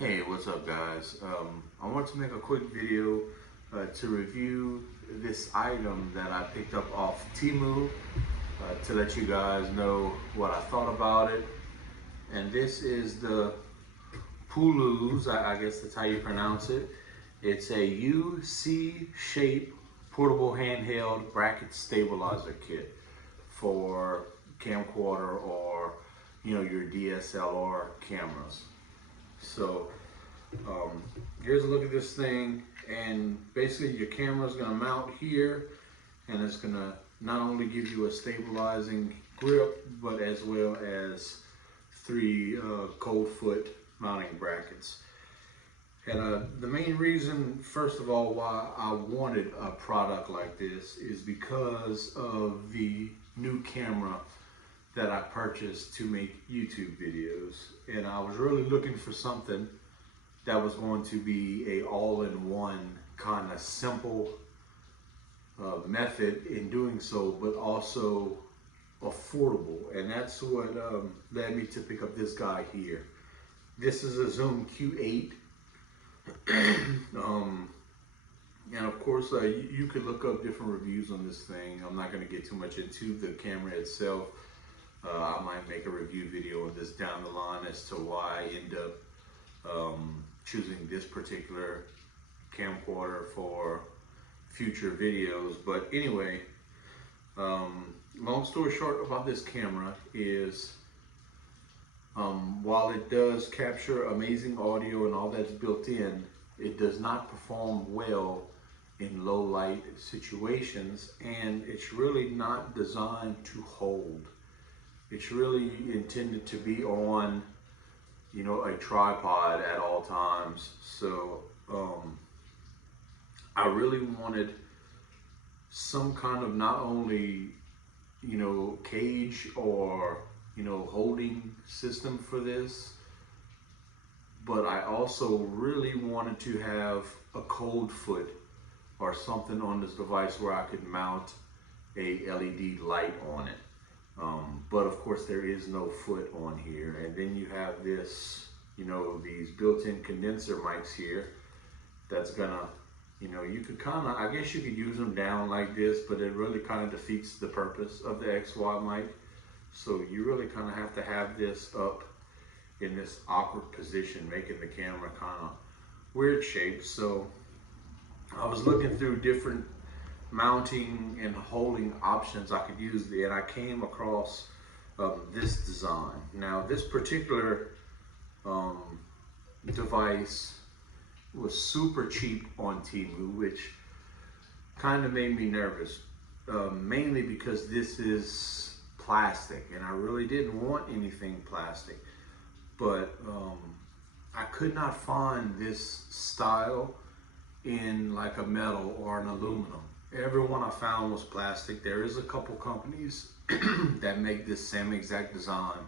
Hey, what's up guys? I want to make a quick video to review this item that I picked up off Temu to let you guys know what I thought about it. And this is the Pulu's, I guess that's how you pronounce it. It's a UC shape portable handheld bracket stabilizer kit for camcorder or your DSLR cameras. So here's a look at this thing, and basically your camera is going to mount here, and it's going to not only give you a stabilizing grip, but as well as three cold foot mounting brackets. And the main reason, first of all, why I wanted a product like this is because of the new camera that I purchased to make YouTube videos. And I was really looking for something that was going to be a all-in-one kind of simple method in doing so, but also affordable. And that's what led me to pick up this guy here. This is a Zoom Q8. And of course, you could look up different reviews on this thing. I'm not going to get too much into the camera itself. I might make a review video on this down the line as to why I end up choosing this particular camcorder for future videos. But anyway, long story short about this camera is while it does capture amazing audio and all that's built in, it does not perform well in low light situations, and it's really not designed to hold. It's really intended to be on, a tripod at all times. So I really wanted some kind of not only, cage or, holding system for this, but I also really wanted to have a cold foot or something on this device where I could mount a LED light on it. But of course there is no foot on here. And then you have this, these built-in condenser mics here that's gonna, you could kind of, I guess you could use them down like this, but it really kind of defeats the purpose of the XY mic. So you really kind of have to have this up in this awkward position, making the camera kind of weird shape. So I was looking through different mounting and holding options I could use, and I came across this design. Now this particular device was super cheap on Temu, which kind of made me nervous, mainly because this is plastic and I really didn't want anything plastic, but I could not find this style in like a metal or an aluminum. Every one I found was plastic. There is a couple companies that make this same exact design,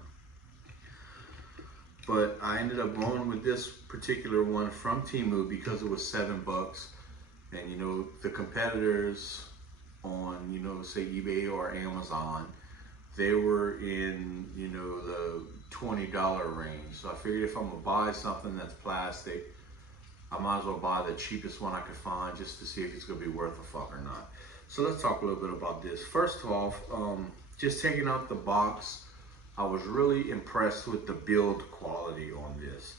but I ended up going with this particular one from Temu because it was $7. And the competitors on, say eBay or Amazon, they were in, the $20 range. So I figured if I'm gonna buy something that's plastic, I might as well buy the cheapest one I could find just to see if it's gonna be worth a fuck or not. So let's talk a little bit about this. First off, just taking out the box, I was really impressed with the build quality on this.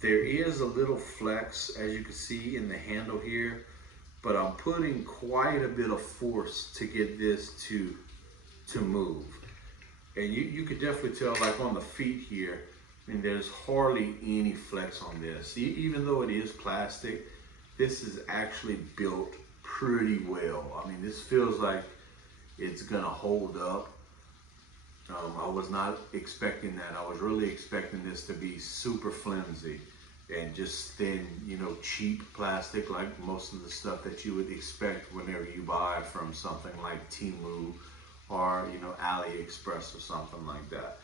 There is a little flex, as you can see in the handle here, but I'm putting quite a bit of force to get this to move. And you could definitely tell, like on the feet here, there's hardly any flex on this. Even though it is plastic, this is actually built pretty well. I mean, this feels like it's gonna hold up. I was not expecting that. I was really expecting this to be super flimsy and just thin, cheap plastic, like most of the stuff that you would expect whenever you buy from something like Temu or, AliExpress or something like that.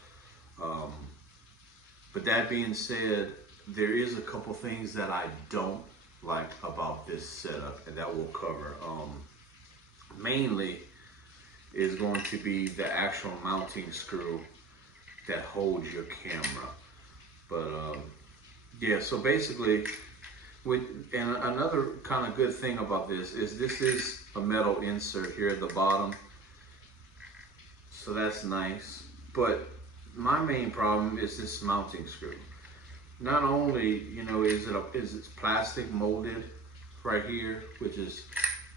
But that being said, there is a couple things that I don't like about this setup, and that we'll cover. Mainly is going to be the actual mounting screw that holds your camera. But Yeah, so basically, and another kind of good thing about this is a metal insert here at the bottom. So that's nice. But my main problem is this mounting screw. Not only, you know, is it plastic molded right here, which is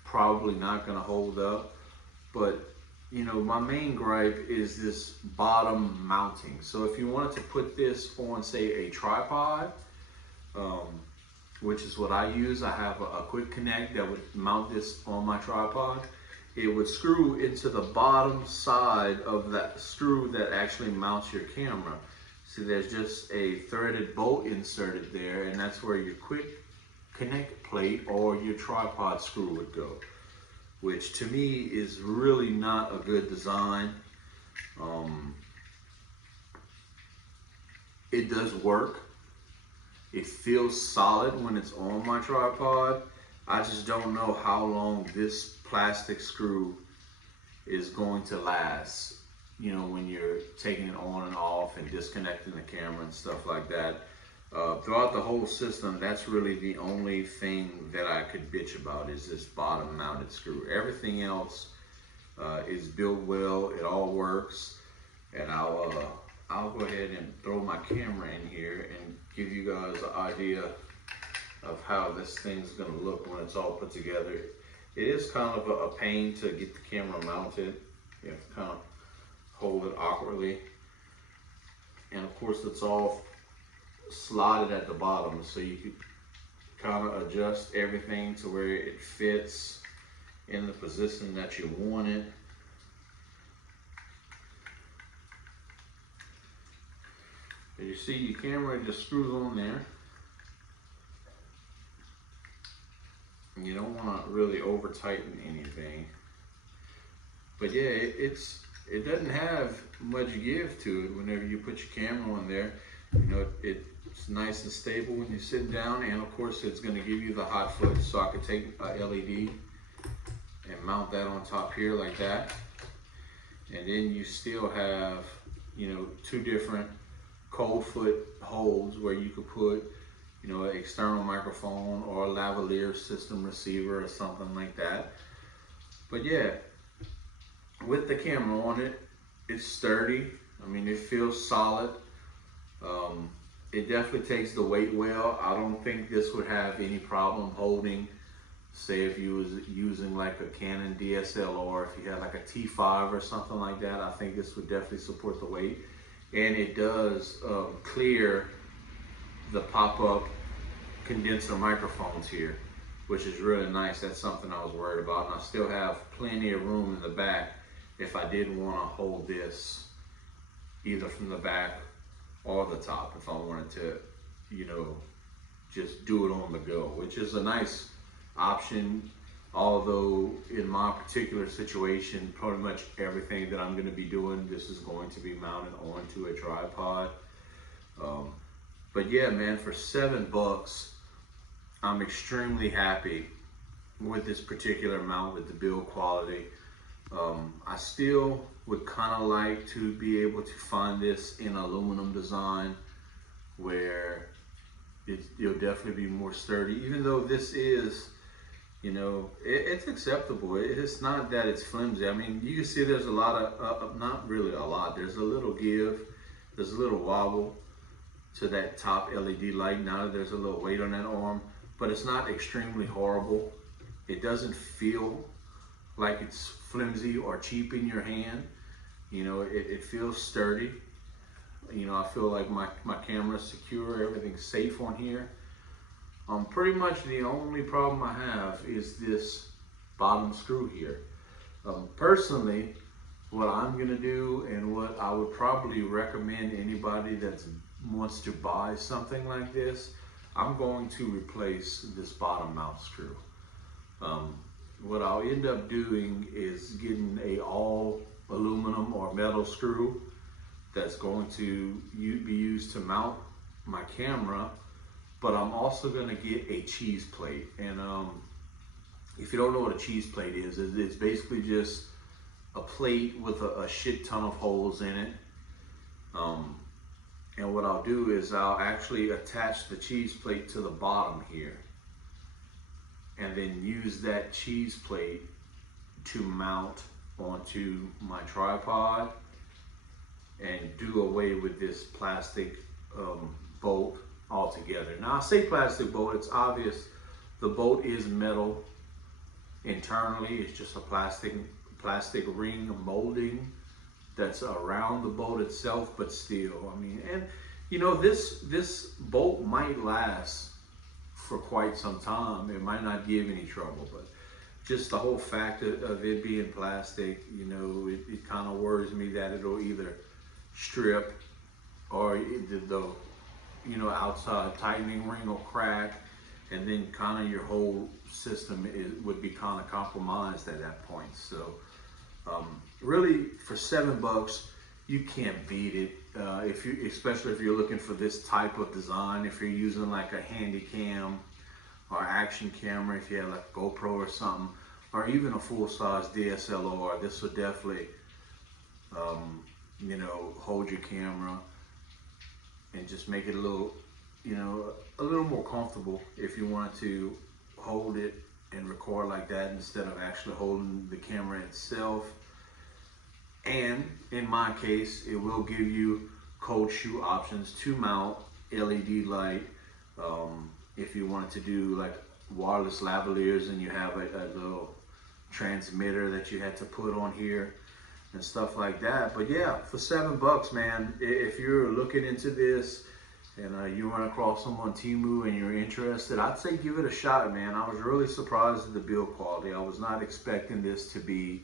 probably not going to hold up, but you know, my main gripe is this bottom mounting. So if you wanted to put this on, say, a tripod, which is what I use, I have a quick connect that would mount this on my tripod. It would screw into the bottom side of that screw that actually mounts your camera. See, there's just a threaded bolt inserted there, and that's where your quick connect plate or your tripod screw would go, which to me is really not a good design. It does work. It feels solid when it's on my tripod. I just don't know how long this plastic screw is going to last, you know, when you're taking it on and off and disconnecting the camera and stuff like that. Throughout the whole system, that's really the only thing that I could bitch about is this bottom mounted screw. Everything else is built well, it all works, and I'll go ahead and throw my camera in here and give you guys an idea of how this thing's gonna look when it's all put together. It is kind of a pain to get the camera mounted. You have to kind of hold it awkwardly. And of course it's all slotted at the bottom, so you could kind of adjust everything to where it fits in the position that you want it. As you see, your camera just screws on there. You don't want to really over tighten anything. But yeah, it doesn't have much give to it whenever you put your camera on there. You know, it's nice and stable when you sit down, and of course it's going to give you the hot foot. So I could take a LED and mount that on top here like that, and then you still have, you know, two different cold foot holes where you could put, you know, an external microphone or a lavalier system receiver or something like that. But yeah, with the camera on it, it's sturdy. I mean, it feels solid. It definitely takes the weight well. I don't think this would have any problem holding, say if you was using like a Canon DSLR, if you had like a T5 or something like that, I think this would definitely support the weight. And it does clear the pop-up condenser microphones here, which is really nice. That's something I was worried about, and I still have plenty of room in the back if I did want to hold this either from the back or the top, if I wanted to, you know, just do it on the go, which is a nice option. Although in my particular situation, pretty much everything that I'm going to be doing, this is going to be mounted onto a tripod. But yeah, man, for $7, I'm extremely happy with this particular mount, with the build quality. I still would kind of like to be able to find this in aluminum design where it'll definitely be more sturdy, even though this is, you know, it's acceptable. It's not that it's flimsy. I mean, you can see there's a lot of, not really a lot, there's a little give, there's a little wobble to that top LED light. Now there's a little weight on that arm, but it's not extremely horrible. It doesn't feel like it's flimsy or cheap in your hand. You know, it feels sturdy. You know, I feel like my camera's secure, everything's safe on here. Pretty much the only problem I have is this bottom screw here. Personally, what I'm gonna do and what I would probably recommend anybody that wants to buy something like this, I'm going to replace this bottom mount screw. What I'll end up doing is getting a all aluminum or metal screw that's going to be used to mount my camera, but I'm also going to get a cheese plate. And if you don't know what a cheese plate is, it's basically just a plate with a shit ton of holes in it. And what I'll do is I'll actually attach the cheese plate to the bottom here, and then use that cheese plate to mount onto my tripod and do away with this plastic bolt altogether. Now I say plastic bolt, it's obvious the bolt is metal internally. It's just a plastic ring molding that's around the bolt itself, but still, I mean, and you know, this bolt might last for quite some time. It might not give any trouble, but just the whole fact of it being plastic, you know, it kind of worries me that it'll either strip, or the you know, outside tightening ring will crack, and then kind of your whole system would be kind of compromised at that point. So really, for $7, you can't beat it. Especially if you're looking for this type of design, if you're using like a handy cam or action camera, if you have like a GoPro or something, or even a full-size DSLR, this will definitely, you know, hold your camera and just make it a little, you know, a little more comfortable if you want to hold it and record like that instead of actually holding the camera itself. And in my case, it will give you cold shoe options to mount LED light. If you wanted to do like wireless lavaliers and you have a little transmitter that you had to put on here and stuff like that. But yeah, for $7, man, if you're looking into this and you run across them on Temu and you're interested, I'd say give it a shot, man. I was really surprised at the build quality. I was not expecting this to be,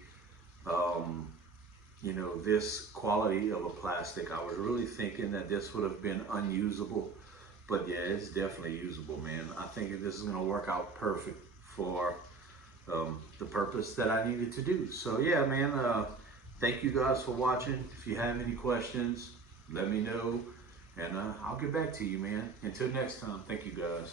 you know, this quality of a plastic. I was really thinking that this would have been unusable, but yeah, it's definitely usable, man. I think this is gonna work out perfect for the purpose that I needed to do. So yeah, man, thank you guys for watching. If you have any questions, let me know, and I'll get back to you, man. Until next time, thank you guys.